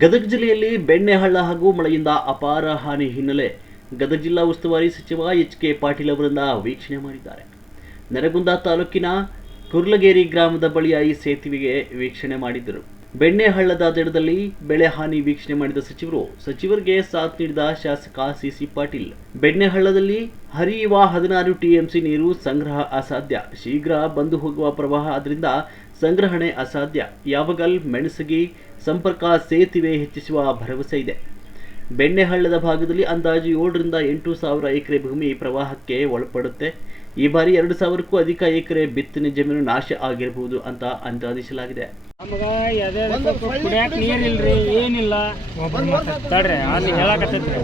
ಗದಗ ಜಿಲ್ಲೆಯಲ್ಲಿ ಬೆಣ್ಣೆಹಳ್ಳ ಹಾಗೂ ಮಳೆಯಿಂದ ಅಪಾರ ಹಾನಿ ಹಿನ್ನೆಲೆ ಗದಗ ಜಿಲ್ಲಾ ಉಸ್ತುವಾರಿ ಸಚಿವ ಎಚ್.ಕೆ. ಪಾಟೀಲ್ ಅವರನ್ನ ವೀಕ್ಷಣೆ ಮಾಡಿದ್ದಾರೆ. ನರಗುಂದ ತಾಲೂಕಿನ ಕುರ್ಲಗೇರಿ ಗ್ರಾಮದ ಬಳಿಯ ಈ ಸೇತುವೆಗೆ ವೀಕ್ಷಣೆ ಮಾಡಿದ್ದರು. ಬೆಣ್ಣೆಹಳ್ಳದ ದಡದಲ್ಲಿ ಬೆಳೆ ಹಾನಿ ವೀಕ್ಷಣೆ ಮಾಡಿದ ಸಚಿವರಿಗೆ ಸಾಥ್ ನೀಡಿದ ಶಾಸಕ ಸಿ.ಸಿ. ಪಾಟೀಲ್, ಬೆಣ್ಣೆಹಳ್ಳದಲ್ಲಿ ಹರಿಯುವ 16 ಟಿಎಂಸಿ ನೀರು ಸಂಗ್ರಹ ಅಸಾಧ್ಯ, ಶೀಘ್ರ ಬಂದು ಹೋಗುವ ಪ್ರವಾಹ ಆದ್ದರಿಂದ ಸಂಗ್ರಹಣೆ ಅಸಾಧ್ಯ, ಯಾವಗಲ್ ಮೆಣಸಗಿ ಸಂಪರ್ಕ ಸೇತುವೆ ಹೆಚ್ಚಿಸುವ ಭರವಸೆ ಇದೆ. ಬೆಣ್ಣೆಹಳ್ಳದ ಭಾಗದಲ್ಲಿ ಅಂದಾಜು 7 ರಿಂದ 8 ಸಾವಿರ ಎಕರೆ ಭೂಮಿ ಪ್ರವಾಹಕ್ಕೆ ಒಳಪಡುತ್ತೆ. ಈ ಬಾರಿ 2,000ಕ್ಕೂ ಅಧಿಕ ಎಕರೆ ಬಿತ್ತನೆ ಜಮೀನು ನಾಶ ಆಗಿರಬಹುದು ಅಂತ ಅಂದಾಜಿಸಲಾಗಿದೆ. ಕುಡಿಯಾಕ ನೀರಿಲ್ರಿ, ಏನಿಲ್ಲ ತಡ್ರಿ ಅಲ್ಲಿ ಹೇಳಕತ್ತೈತ್ರಿ.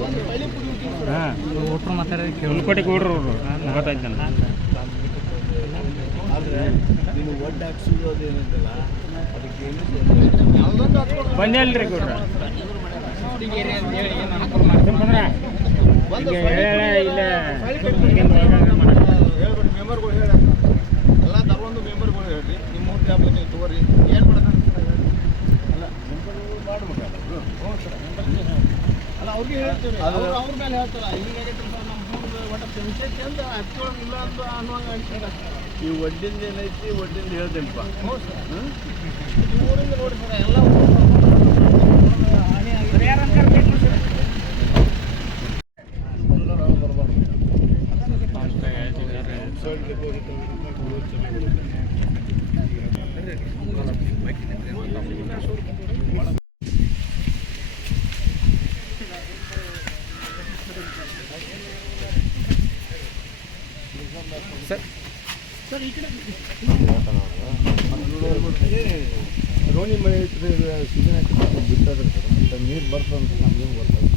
ಉಳ್ಕೋಟಿ ಕೊಡ್ರಿ ಗೊತ್ತಾಯ್ತು. ಬಂದೇ ಅಲ್ರಿ ಕೊಡ್ರ ಇಲ್ಲ ಮೆಂಬರ್ಗಳು ಹೇಳ ಎಲ್ಲ ತಗೊಂಡು ಮೆಂಬರ್ಗಳು ಹೇಳ್ರಿ, ನಿಮ್ಮ ಮೂರು ನೀವು ತಗೋರಿ, ಏನು ಮಾಡೋದು ಅಲ್ಲ ಮೆಂಬರ್ಗಳು ಮಾಡ್ಬೇಕು. ಅಲ್ಲ ಅವ್ರಿಗೆ ಹೇಳ್ತೀವಿ, ಅವ್ರ ಮೇಲೆ ಹೇಳ್ತಾರ ಹಿಂಗಾಗೈತೆ ನಮ್ಮ ಮೂರು ಒಟ್ಟು ವಿಷಯಕ್ಕೆ ಅಂತ ಹಚ್ಕೊಳ್ಳೋದು ಇಲ್ಲ ಅಂತ ಅನ್ನುವಂಗೆ ಅನ್ಸ್ತಾರೆ. ಈ ಒಡ್ಡಿಂದ ಏನೈತಿ ಒಡ್ಡಿಂದ ಹೇಳ್ತೇನಪ್ಪ. ಹ್ಞೂ ಸರ್, ಊರಿಂದ ನೋಡಿ ಸರ್ ಎಲ್ಲ ಹಾನಿ ಆಗಿದೆ. ಸರ್ ಈ ಕಡೆ ರೋಣಿ ಮಳೆ ಇಟ್ಟರೆ ಸೀಸನ್ ಹಾಕಿ ಬಿಟ್ಟದ್ರೆ ಸರ್ ನೀರು ಬರ್ತಂತ ನಮ್ಗೇನು ಬರ್ತದೆ.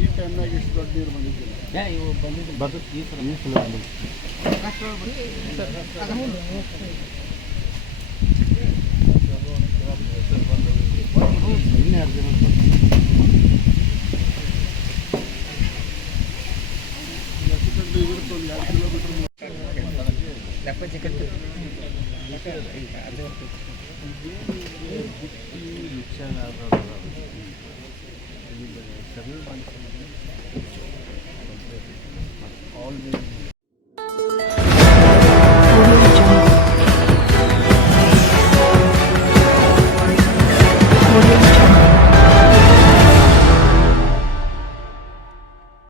ಈ ಟೈಮ್ನಾಗ ಇಷ್ಟು ದೊಡ್ಡ ನೀರು ಬಂದಿದ್ದಿಲ್ಲ. ಇವು ಬಂದಿದ್ದು ಈ ಸಲ ಬಂದಿದ್ದು ಇನ್ನೇ 2 ದಿನ ನುಕ್ಸಾನ